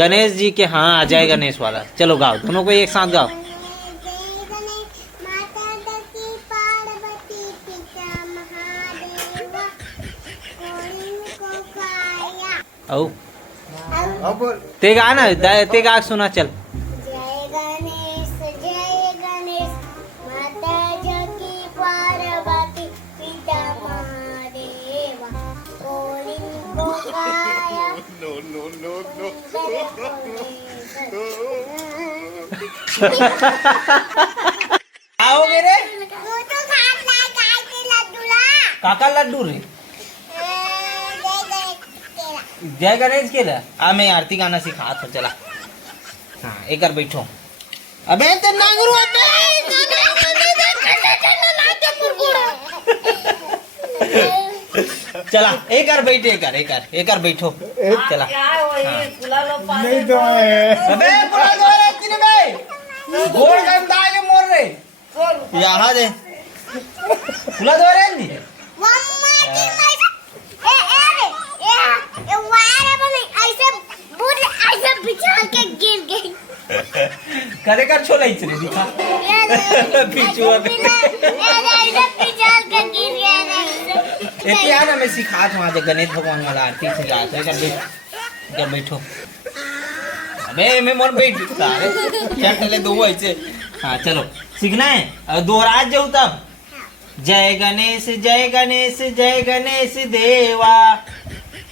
गणेश जी के हाँ आ जाए गणेश वाला। चलो गाओ, दोनों को एक साथ गाओ। औ ते गा ना, ते गा सुना चल। जय गणेश माता जकी पार्वती पिता महादेवा कोलिन को खाया। नो नो नो नो आओगे रे तू तो खात नाही काय ते लड्डूला। काका लड्डू रे जय गणेश के लिए आ मैं आरती गाना सिखा था। चला हाँ एक बार बैठो। अबे तो नांगरू चला एक बार बैठे, एक बार बैठो। चला नहीं तो है। अबे पुरा दो रे किने बे गोड़ गंदा के मोर रे यहाँ दे पुरा दो रे नी मम्मा की ए वारे बने ऐसे बुढ़ ऐसे बिछा के गिर गई। करे कर छोला इचरे दिखा पिचुआ पे ऐसे बिछा के गिर गए। इतने आना मैं सिखा था वहाँ गणेश भगवान वाला आरती सिखा था। कर बैठो। अबे मैं मोर बैठ सारे क्या चले दो ऐसे। हाँ चलो सीखना है और दोहरा जाओ तब। जय गणेश जय गणेश जय गणेश देवा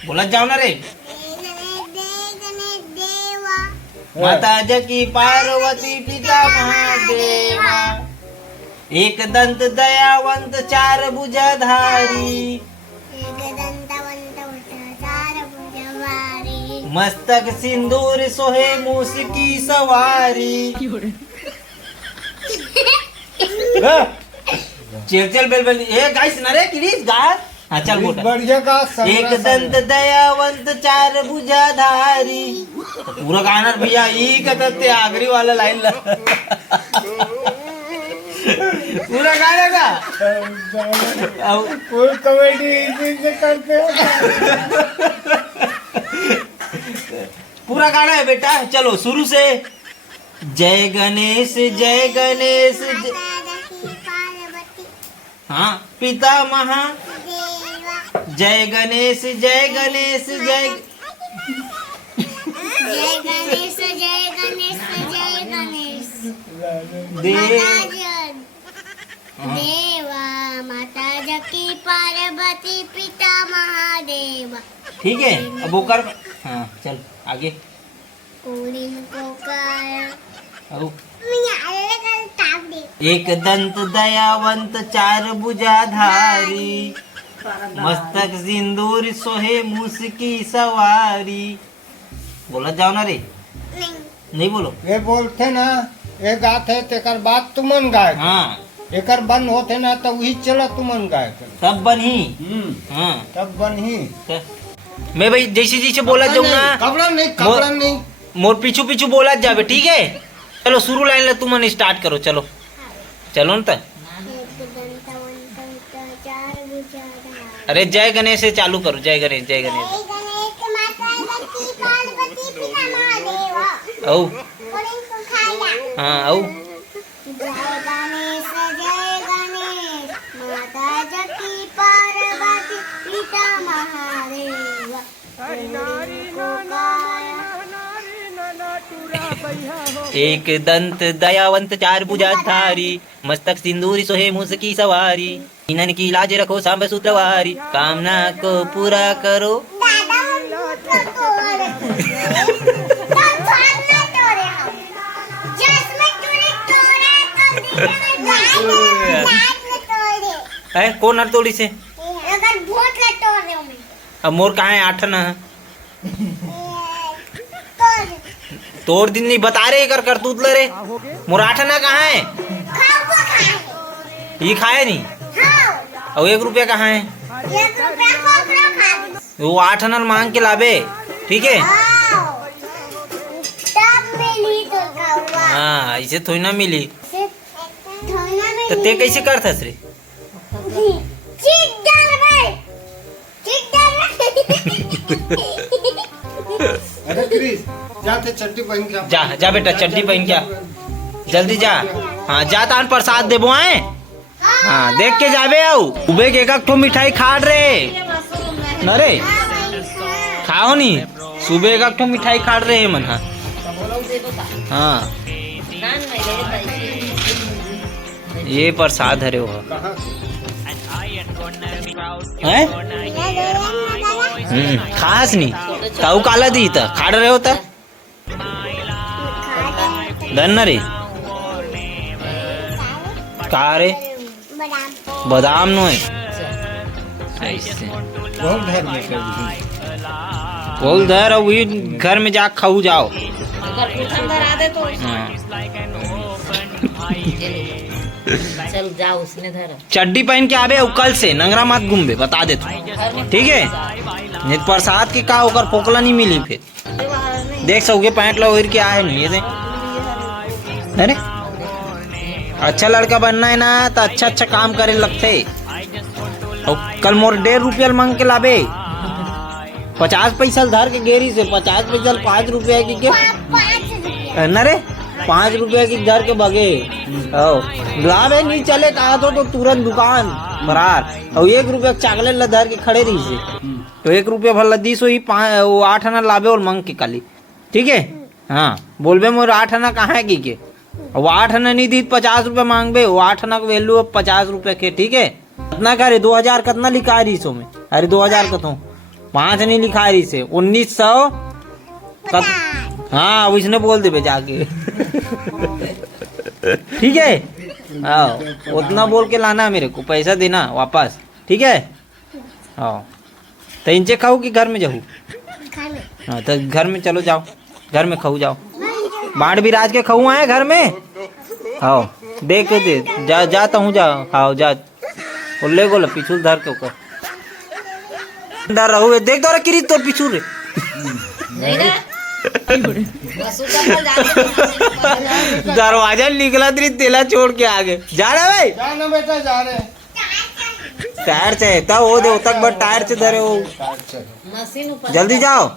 बोला जाओ ना रे। माता जकी पार्वती पिता महादेवा एक दंत दयावंत चार भुजाधारी मस्तक सिंदूर सोहे मूस की सवारी। चल चल बेल बेल ए गाइस ना रे किरीस गा। हाँ चल बोल बढ़िया का एक दंत दयावंत चार भुजाधारी। पूरा गाना भैया ई कहते आखिरी वाला लाइन ला पूरा गाना का फुल कॉमेडी इसी से करते हो। पूरा गाना है बेटा। चलो शुरू से। जय गणेश हाँ पिता महा जय गणेश जय जय गणेश जय गणेश देवा माता जकी पार्वती पिता महादेवा। ठीक है अब वो कर। हाँ चल आगे। कोलिन को काया अब ताप दे। एक दंत दयावंत चार भुजाधारी मस्तक सिंदूर सोहे मूस की सवारी। बोला जाओ ना रे। नहीं बोलो ये बोलते ना ये गाते तेकर बात तुमन गाय। हाँ एकर बन होते ना तो वही चला तुमन गाय। तब बनी। हाँ तब बन ही मैं भाई जैसे जैसे बोला जाऊंगा कपड़ा नहीं मोर पीछू पीछू बोला जावे। ठीक है चलो शुरू लाइन ला तुम स्टार्ट करो। चलो चलो न त। अरे जय गणेश से चालू करो। जय गणेश जय गणेश औ हाँ औ जय गणेश माता जकी पार्वती पिता महादेवा। एक दंत दयावंत चार भुजाधारी मस्तक सिंदूरी सोहे मूस की सवारी इनन की लाज रखो सांब सूत्रवारी कामना को पूरा करो। है कौन हर तोड़ी से अब मोर कहाँ है आठ ना तोड़ दिन नहीं बता रहे कर करतूत ले रे। मोर आठ ना कहाँ है ये खाए नहीं और 1 रुपया कहाँ है वो 8 आना मांग के लावे। ठीक है हाँ ऐसे थोड़ी ना मिली तो ते कैसे करता रे। अरे क्रिस जाते चट्टी पहन के जा जा बेटा चड्डी पहन के आ। जल्दी जा। हाँ जा तान प्रसाद देबो आए। हाँ देख के जाबे आओ। सुबह के एक ठो मिठाई खाड़ रे न रे खाओ नी। सुबह एक ठो मिठाई खाड़ रहे मन। हाँ ये प्रसाद हरे हो हैं? खास नहीं ताऊ काला दी था खाड़ रहे होता धन रे का रे बादाम नो है ऐसे बहुत धर में कर दी। बोल धर और वही घर में जा खाऊ जाओ। हाँ। चल जाओ उसने धर चड्डी पहन के आबे और कल से नंगरा मत घूमबे बता दे तू ठीक है। नहीं तो प्रसाद के का होकर पोकला नहीं मिली फिर देख सौगे पैंट ला ओढ़ के आए नहीं ये अरे अच्छा लड़का बनना है ना तो अच्छा अच्छा काम करे लगते। और कल मोर 1.5 रुपया मांग के लाबे 50 पैसा धर के गेरी से 50 पैसा 5 रुपया की के 5 रुपये न रे 5 रुपया की धर के भगे लाभे नहीं चले कहा तो तुरंत दुकान फरार। और 1 रुपया चॉकलेट ला धर के खड़े रही से तो 1 रुपया भला 10 ही 8 आना लाभे और मांग के काली ठीक है। हाँ बोलबे मोर 8 आना कहाँ है की के वो 8 आना नहीं दी 50 रुपया मांगबे वो 8 आना का वैल्यू अब 50 रुपया के ठीक है। कितना करे 2000 कितना लिखा रही सो में अरे 2000 कतो 5 नहीं लिखा रही से 1900 हाँ उसने बोल दे जाके ठीक है। हाँ उतना बोल के लाना मेरे को पैसा देना वापस ठीक है। हाँ तो इनसे खाओ कि घर में जाऊँ? हाँ तो घर में चलो जाओ घर में खाऊ जाओ बाढ़ भी राज के खाऊ आए घर में। हाँ देख दे जा जाता हूँ जा हाँ जा ले गोला पीछू धर के ऊपर डर रहो देख दो किरी तो पीछू रे दरवाजा निकला तेरी तेला छोड़ के आगे जा रहा भाई जा ना बेटा जा रहे टायर से तब वो दे तक बस टायर से धरे हो मशीन ऊपर जल्दी जाओ।